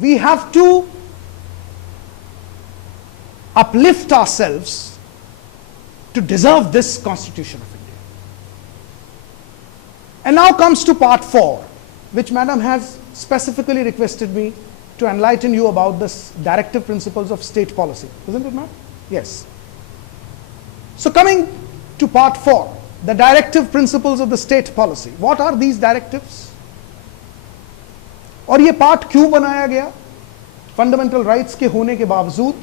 we have to uplift ourselves to deserve this Constitution of India. And now comes to part 4, which Madam has specifically requested me to enlighten you about this directive principles of state policy. Isn't it, ma'am? Yes. So coming to part 4, the directive principles of the state policy. What are these directives? और ये part क्यों बनाया गया? Fundamental rights के होने के बावजूद।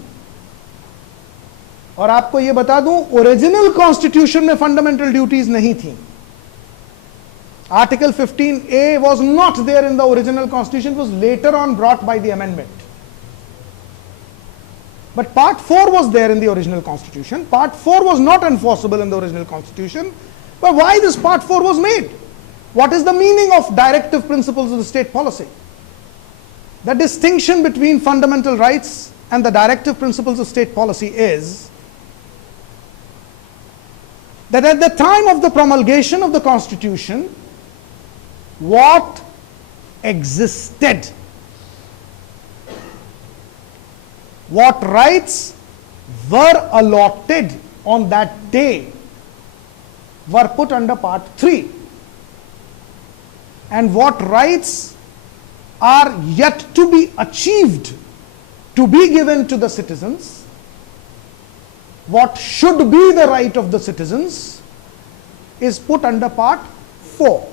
और आपको ये बता दूं, ओरिजिनल कॉन्स्टिट्यूशन में फंडामेंटल ड्यूटीज नहीं थी। Article 15A was not there in the original constitution, was later on brought by the amendment. But part 4 was there in the original constitution. Part 4 was not enforceable in the original constitution. But why this part 4 was made? What is the meaning of directive principles of the state policy? The distinction between fundamental rights and the directive principles of state policy is that at the time of the promulgation of the Constitution, what existed, what rights were allotted on that day were put under part 3, and what rights are yet to be achieved to be given to the citizens, what should be the right of the citizens, is put under part 4.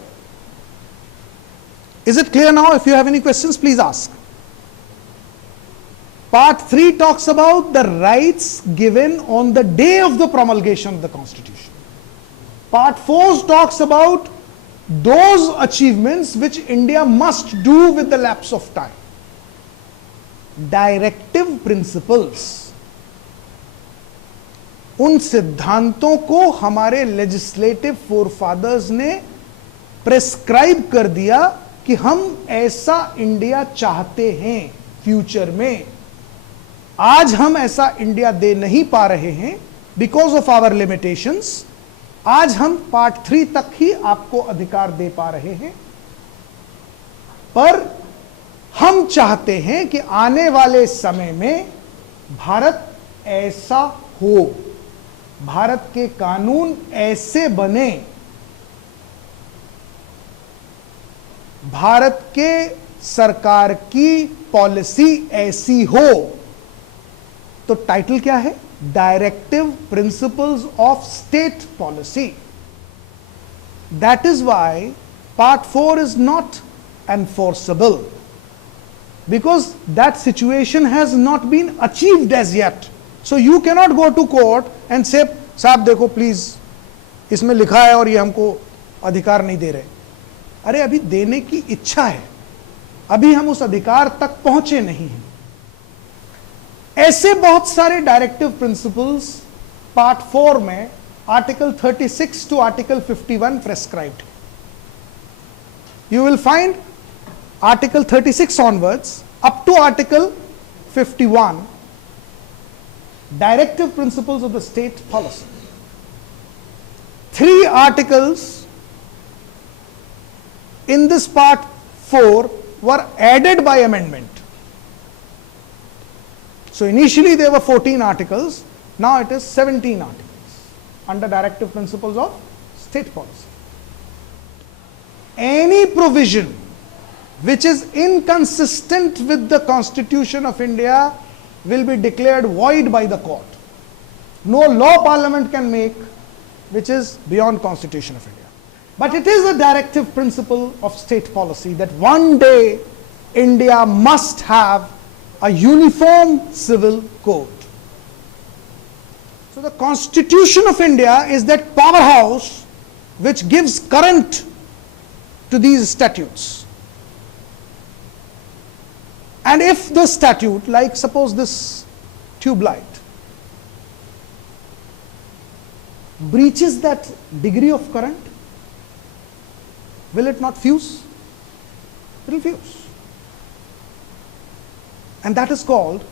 Is it clear now? If you have any questions, please ask. Part 3 talks about the rights given on the day of the promulgation of the Constitution. Part 4 talks about those achievements which India must do with the lapse of time. Directive principles. उन सिद्धांतों को हमारे legislative forefathers ने prescribe कर दिया कि हम ऐसा इंडिया चाहते हैं फ्यूचर में। आज हम ऐसा इंडिया दे नहीं पा रहे हैं बिकॉज ऑफ आवर लिमिटेशंस। आज हम पार्ट 3 तक ही आपको अधिकार दे पा रहे हैं, पर हम चाहते हैं कि आने वाले समय में भारत ऐसा हो, भारत के कानून ऐसे बने, भारत के सरकार की पॉलिसी ऐसी हो। तो टाइटल क्या है? Directive principles of state policy. That is why part 4 is not enforceable, because that situation has not been achieved as yet. So you cannot go to court and say साहब देखो please इसमें लिखा है और ये हमको अधिकार नहीं दे रहे। अरे अभी देने की इच्छा है, अभी हम उस अधिकार तक पहुंचे नहीं हैं। ऐसे बहुत सारे डायरेक्टिव प्रिंसिपल्स पार्ट 4 में article 36 to article 51 prescribed. You will find article 36 onwards up to article 51 directive principles of the state policy. 3 articles in this part 4 were added by amendment. So initially there were 14 articles, now it is 17 articles under directive principles of state policy. Any provision which is inconsistent with the Constitution of India will be declared void by the court. No law Parliament can make which is beyond Constitution of India. But it is a directive principle of state policy that one day India must have a uniform civil code. So the Constitution of India is that powerhouse which gives current to these statutes. And if the statute, like suppose this tube light, breaches that degree of current, will it not fuse? It will fuse. And that is called,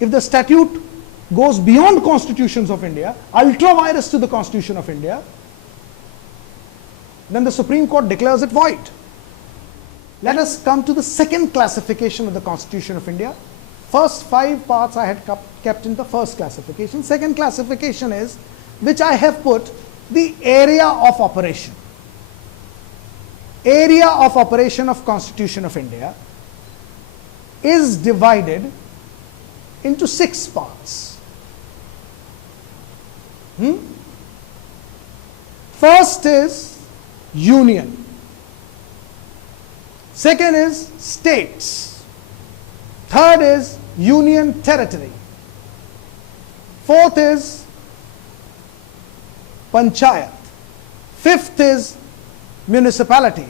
if the statute goes beyond constitutions of India, ultra vires to the Constitution of India, then the Supreme Court declares it void. Let us come to the second classification of the Constitution of India. First 5 parts I had kept in the first classification. Second classification is, which I have put, the area of operation. Area of operation of Constitution of India is divided into 6 parts. First is union. Second is states. Third is union territory. Fourth is panchayat. Fifth is municipality.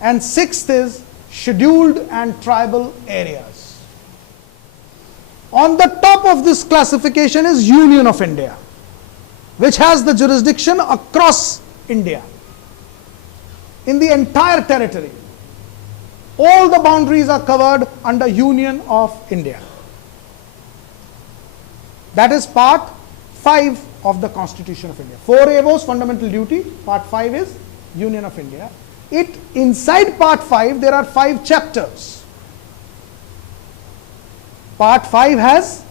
And sixth is scheduled and tribal areas. On the top of this classification is Union of India, which has the jurisdiction across India. In the entire territory, all the boundaries are covered under Union of India. That is part 5 of the Constitution of India. 4A was fundamental duty, part 5 is Union of India. Inside part 5 there are 5 chapters. Part 5 has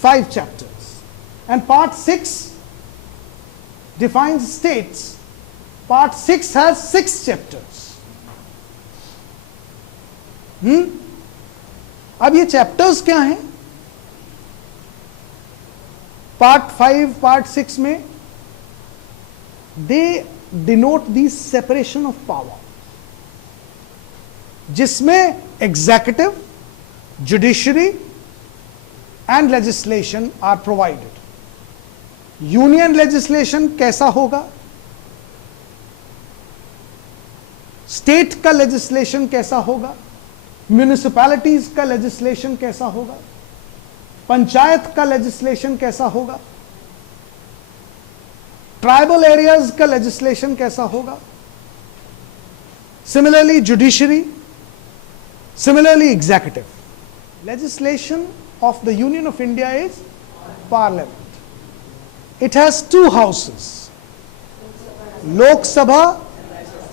5 chapters. And part 6 defines states. Part 6 has 6 chapters. अब ये chapters क्या हैं? Part 5, part 6 में they denote the separation of power, जिसमें executive, judiciary and legislation are provided. Union legislation कैसा होगा, state का legislation कैसा होगा, म्युनिसिपैलिटीज का लेजिस्लेशन कैसा होगा, पंचायत का लेजिस्लेशन कैसा होगा, ट्राइबल एरियाज का लेजिस्लेशन कैसा होगा, similarly judiciary, similarly executive. Legislation of the Union of India is Parliament. It has 2 houses, Lok Sabha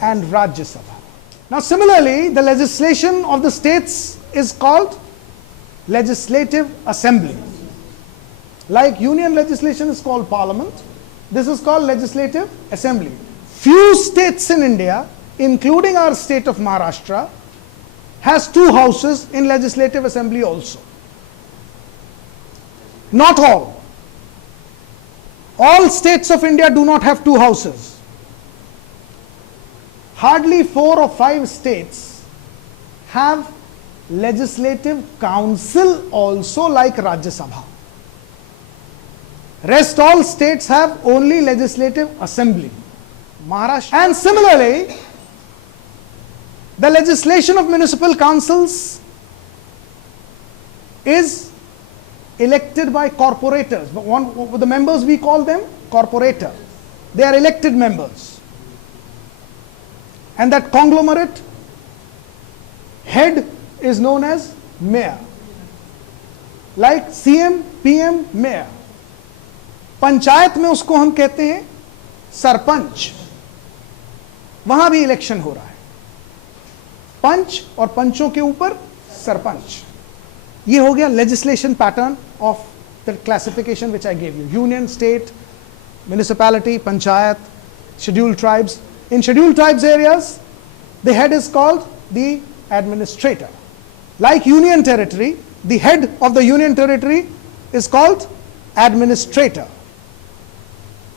and Rajya Sabha. Now similarly, the legislation of the states is called Legislative Assembly. Like Union legislation is called Parliament, this is called Legislative Assembly. Few states in India, including our state of Maharashtra, has 2 houses in Legislative Assembly also. Not all. All states of India do not have 2 houses. Hardly 4 or 5 states have legislative council also, like Rajya Sabha. Rest all states have only legislative assembly. Maharashtra. And similarly, the legislation of municipal councils is elected by corporators. The members, we call them corporator. They are elected members. And that conglomerate head is known as mayor. Like CM, PM, mayor. Panchayat में उसको हम कहते हैं सरपंच. वहां भी election हो रहा है. पंच और पंचों के ऊपर सरपंच. ये हो गया legislation pattern of the classification which I gave you. Union, state, municipality, panchayat, scheduled tribes. In scheduled tribes areas, the head is called the administrator. Like union territory, the head of the union territory is called administrator.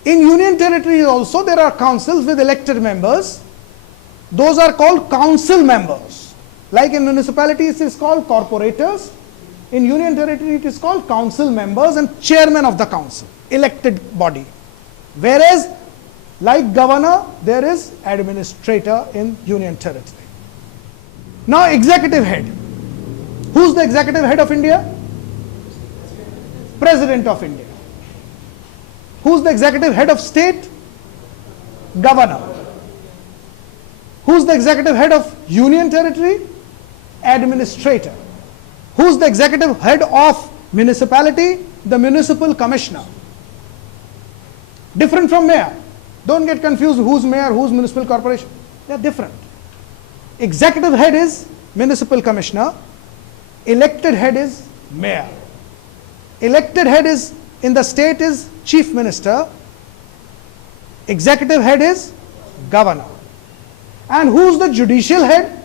In union territory also there are councils with elected members. Those are called council members. Like in municipalities it is called corporators. In union territory it is called council members and chairman of the council, elected body. Whereas like governor, there is administrator in union territory. Now executive head. Who's the executive head of India? President of India. Who's the executive head of state? Governor. Who's the executive head of union territory? Administrator. Who's the executive head of municipality? The municipal commissioner. Different from mayor. Don't get confused who's mayor, who's municipal corporation. They are different. Executive head is municipal commissioner. Elected head is mayor. Elected head is in the state is chief minister. Executive head is governor. And who's the judicial head?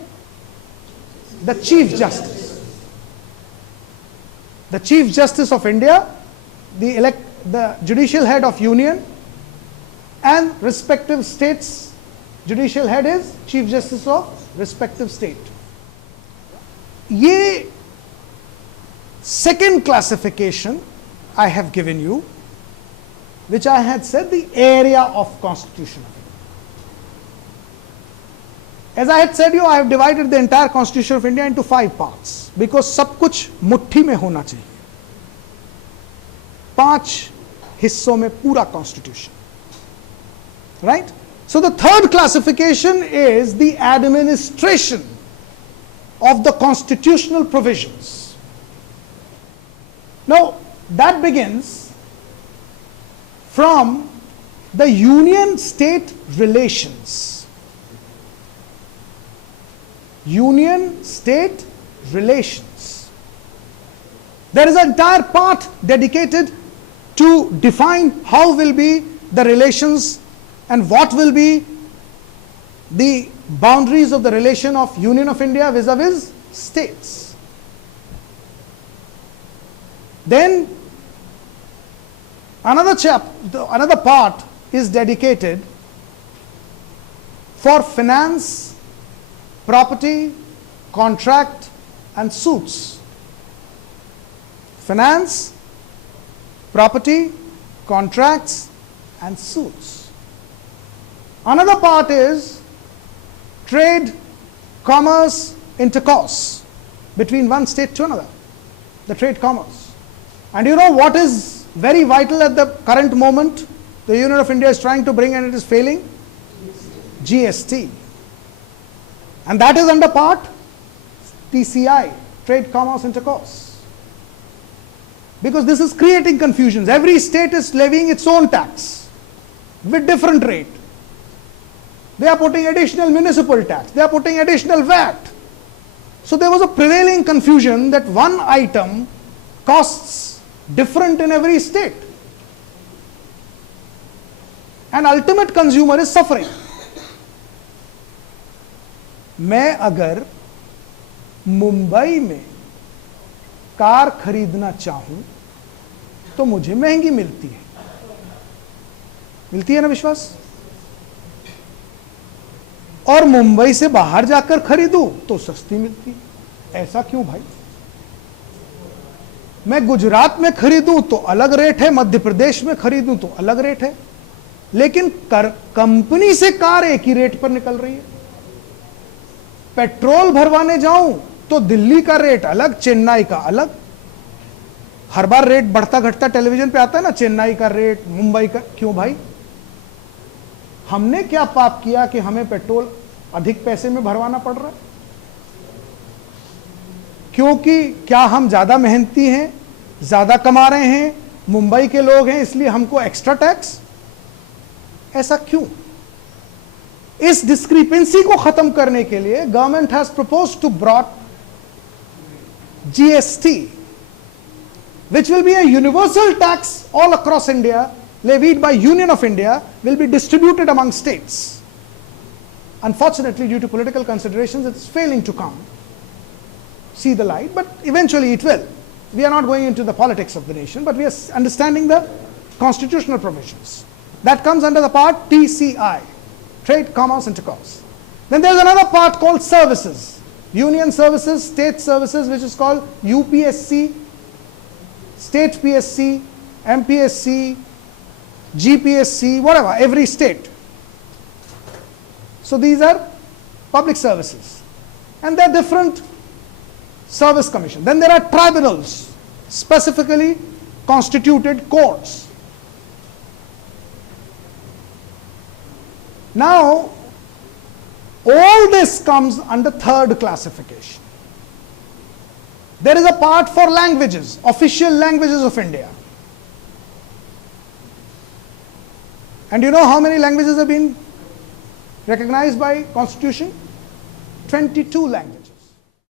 The Chief Justice. The Chief Justice of India, the judicial head of union, and respective states, judicial head is Chief Justice of respective state. Ye second classification I have given you, which I had said the area of constitution. As I had said you, I have divided the entire Constitution of India into 5 parts, because सब कुछ मुट्ठी में होना चाहिए. 5 हिस्सों में पूरा Constitution. Right? So the third classification is the administration of the constitutional provisions. Now, that begins from the union-state relations. Union-state relations. There is an entire part dedicated to define how will be the relations and what will be the boundaries of the relation of Union of India vis-a-vis states. Then another part is dedicated for finance, property, contract and suits. Finance, property, contracts and suits. Another part is trade, commerce, intercourse between one state to another, the trade commerce. And you know what is very vital at the current moment the Union of India is trying to bring and it is failing? GST. And that is under part TCI, trade, commerce, intercourse. Because this is creating confusions. Every state is levying its own tax with different rate. They are putting additional municipal tax. They are putting additional VAT. So there was a prevailing confusion that one item costs different in every state. And ultimate consumer is suffering. मैं अगर मुंबई में car खरीदना चाहूं तो मुझे महंगी मिलती है ना विश्वास? और मुंबई से बाहर जाकर खरीदूं तो सस्ती मिलती है. ऐसा क्यों भाई? मैं गुजरात में खरीदूं तो अलग रेट है, मध्य प्रदेश में खरीदूं तो अलग रेट है, लेकिन कंपनी से कार एक ही रेट पर निकल रही है. पेट्रोल भरवाने जाऊं तो दिल्ली का रेट अलग, चेन्नई का अलग. हर बार रेट बढ़ता घटता टेलीविजन पे आता है ना, चेन्नई का रेट, मुंबई का. क्यों भाई? हमने क्या पाप किया कि हमें पेट्रोल अधिक पैसे में भरवाना पड़ रहा है? क्योंकि क्या हम ज्यादा मेहनती हैं, ज्यादा कमा रहे हैं, मुंबई के लोग हैं इसलिए हमको एक्स्ट्रा टैक्स? ऐसा क्यों? इस डिस्क्रिपेंसी को खत्म करने के लिए government has proposed to brought GST, which will be a universal tax all across India, levied by Union of India, will be distributed among states. Unfortunately, due to political considerations, it's failing to come, see the light, but eventually it will. We are not going into the politics of the nation, but we are understanding the constitutional provisions. That comes under the part TCI, trade, commerce, intercourse. Then there's another part called services. Union services, state services, which is called UPSC, state PSC, MPSC, GPSC, whatever, every state. So these are public services. And there are different service commissions. Then there are tribunals, specifically constituted courts. Now, all this comes under third classification. There is a part for languages, official languages of India. And you know how many languages have been recognized by Constitution? 22 languages.